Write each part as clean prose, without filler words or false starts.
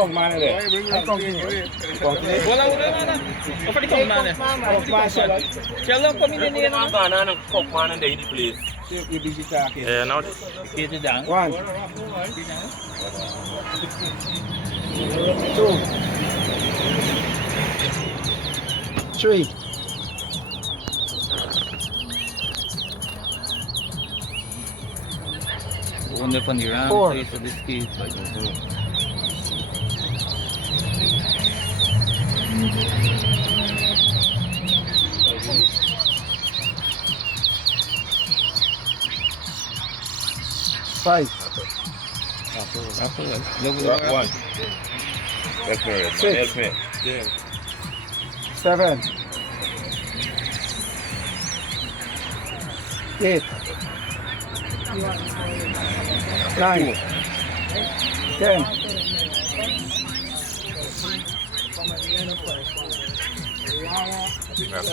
กล่องมาเลยไอ้กล่องที่กล่องที่ Wala na. O pwede kong mana. Siya lang kami nila na. Guyana ng cook man and daily please. ibigay sa akin. Now Kita dyan. 1 2 3 Wonder pa ni Ram. Four. Sa this case. 5 Ako. one. That's very Six. help me. Yeah. 7 8 9 10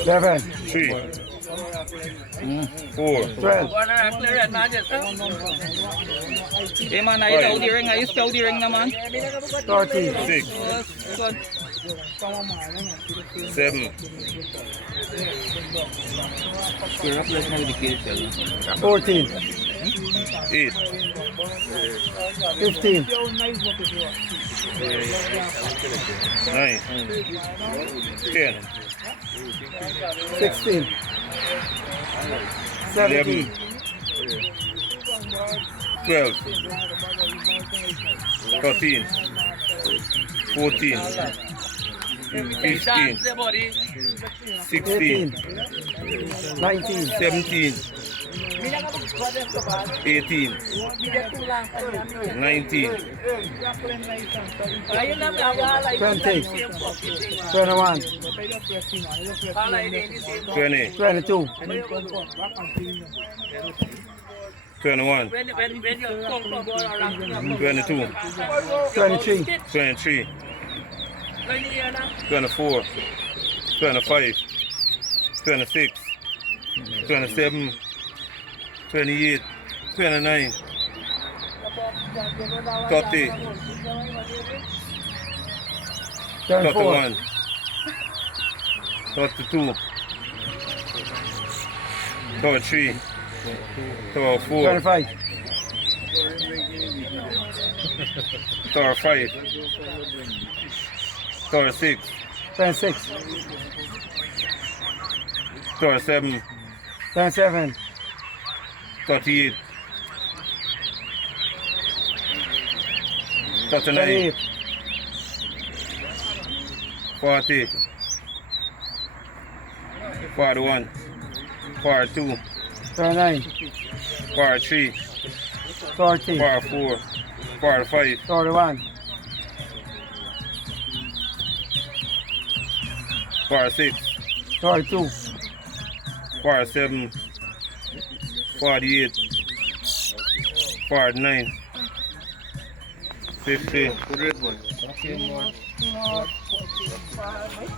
11 3 4 12 Eh mana ito udireng ayos ka udireng naman. 13 6 7 Kira plus na dikit siya. 14 8 15 9 10 16 11 17 12 13 14 15 16 19 17 18 19 20 21 20 22 21 22 23 23 24 25 26 27 28 29 30 34 31 32 33 34 25 35 36 26 37 27 38 39 28 40 41 42 29 43 40 44 45 41 46 42 47 48 49 50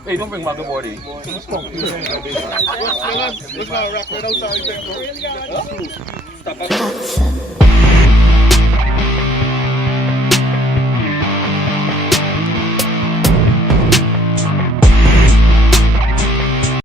Hey, don't bring my body. Action.